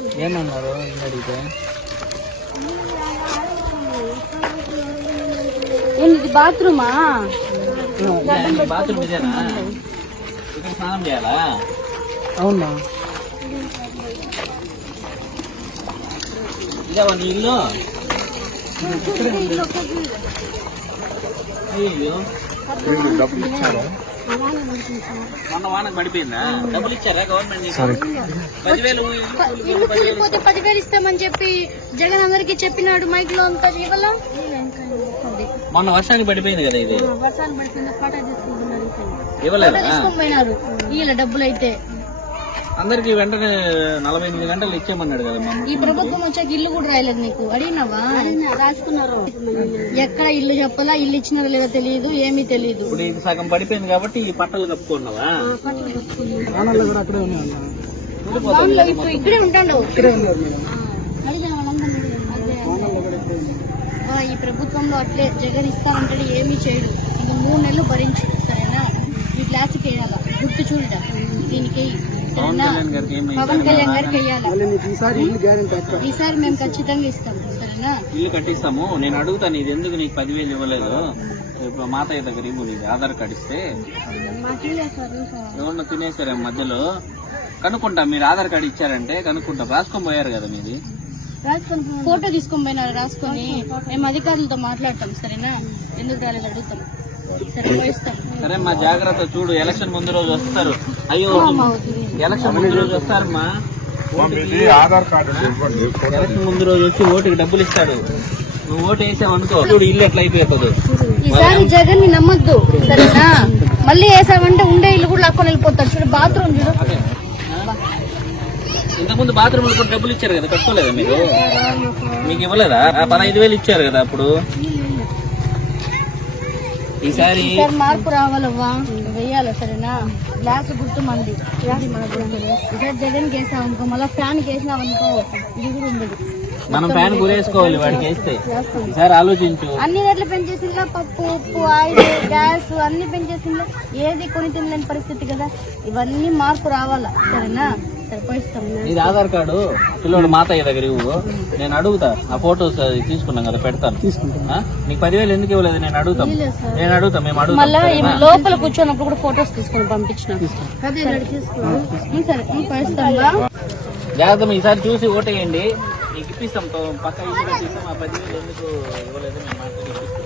ఏమన్నారు ఇల్లు అడిగితే? ఏంటి బాత్రూమా? బాత్రూమ్ ఇదేనా? ఇక్కడ స్నానం చేయాలా? అవునా? ఇదేవా నీ ఇల్లు? అయ్యో డబ్బులు ఇచ్చారా? మొన్న వానకు పడిపోయిందా? డబ్బులు ఇచ్చారా గవర్నమెంట్? 10,000 ఇల్లు కూలిపోతే 10,000 ఇస్తామని చెప్పి జగన్ అందరికి చెప్పినాడు మైక్ లో అంతా. ఇవాళ మొన్న వర్షానికి పడిపోయింది కదా ఇది. వర్షాలు పడిపోయింది, పాట తీసుకుంటున్నారు. ఇవ్వలేదా? తీసుకొని పోయినారు వీళ్ళ డబ్బులు అయితే. అందరికి వెంటనే 48 గంటలు ఇచ్చేయమన్నాడు కదా ఈ ప్రభుత్వం వచ్చాక ఇల్లు కూడా రాయలేదు. నీకు అడిగినావా? రాసుకున్నారు. ఎక్కడ ఇల్లు చెప్పాలా, ఇల్లు ఇచ్చినారో లేదో తెలియదు, ఏమీ తెలియదు. ఇప్పుడు ఇది సగం పడిపోయింది కాబట్టి ఈ పట్టలు కప్పుకున్నావా? ఇప్పుడు ఇక్కడే ఉంటాడు. ఈ ప్రభుత్వంలో అట్లే జగన్ ఇస్తానంటాడు, ఏమీ చేయడు. ఇంక 3 నెలలు భరించు, సరేనా? ఈ క్లాస్కి వేయాలా, గుర్తు చూడ దీనికి, సరేనా? పవన్ కళ్యాణ్ గారికి వేయాలి. ఈసారి మేము ఖచ్చితంగా ఇస్తాం, సరేనా? ఇల్లు కట్టిస్తాము. నేను అడుగుతాను, ఇది ఎందుకు నీకు 10,000 ఇవ్వలేదు? ఇప్పుడు మాతయ్య దగ్గర ఇవ్వు, ఇది ఆధార్ కార్డు ఇస్తే. ఏమన్నా తినేసారా మధ్యలో? కనుక్కుంటా. మీరు ఆధార్ కార్డు ఇచ్చారంటే కనుక్కుంటా. రాసుకొని పోయారు కదా మీది. ఫోటో తీసుకొని పోయినారు, రాసుకొని. మేము అధికారులతో మాట్లాడతాం, సరేనా? ఎందుకు రాలేదు అడుగుతాం, సరే పోయిస్తాం. సరే మా జాగ్రత్త చూడు. ఎలక్షన్ ముందు రోజు వస్తారు. అయ్యో ఎలక్షన్ ముందు రోజు వస్తారమ్మా. ఎలక్షన్ ముందు రోజు వచ్చి ఓటుకి డబ్బులు ఇస్తాడు. నువ్వు ఓటు వేసావు అనుకో, చూడు ఇల్లు ఎట్లా అయిపోతుంది. ఈసారి జగన్ ని నమ్మొద్దు, సరేనా? మళ్ళీ వేసామంటే ఉండే ఇల్లు కూడా లాక్కొని వెళ్ళిపోతాడు. చూడు బాత్రూమ్ చూడు. ఇంతకుముందు బాత్రూమ్ కూడా డబ్బులు ఇచ్చారు కదా, కట్టుకోలేదా మీరు? మీకు ఇవ్వలేదా? 15,000 ఇచ్చారు కదా అప్పుడు. ఈసారి మార్పు రావాలవ్వా, వెయ్యాలి, సరేనా? గ్లాస్ గుర్తు మంది. ఈసారి జగన్ వేసాం అనుకో, మళ్ళీ ఫ్యాన్ వేసినాం అనుకో, ఇది కూడా ఉండదు. మనం ఫ్యాన్ గురేసుకోవాలి వాడికి వేస్తే. ఈసారి ఆలోచించు. అన్ని రేట్లు పెంచేసిందా? పప్పు, ఉప్పు, ఆయిల్, గ్యాస్ అన్ని పెంచేసిందా? ఏది కొని తినలేని పరిస్థితి కదా. ఇవన్నీ మార్పు రావాలా, సరేనా? ఇది ఆధార్ కార్డు పిల్లడు మాతయ్య దగ్గర ఇవ్వు. నేను అడుగుతా. ఆ ఫోటోస్ తీసుకున్నాం కదా, పెడతాను. నీకు 10,000 ఎందుకు ఇవ్వలేదు? నేను అడుగుతా. మేము అడుగుతాం. లోపల కూర్చోన్నప్పుడు కూడా ఫోటోస్ తీసుకుని పంపించిన. జాగ్రత్త. ఈసారి చూసి ఓటేయండి. నీకు ఇప్పిస్తాం. పక్క ఇల్లు కట్టిస్తాం. ఆ 10,000 ఎందుకు ఇవ్వలేదు మేము మాట్లాడి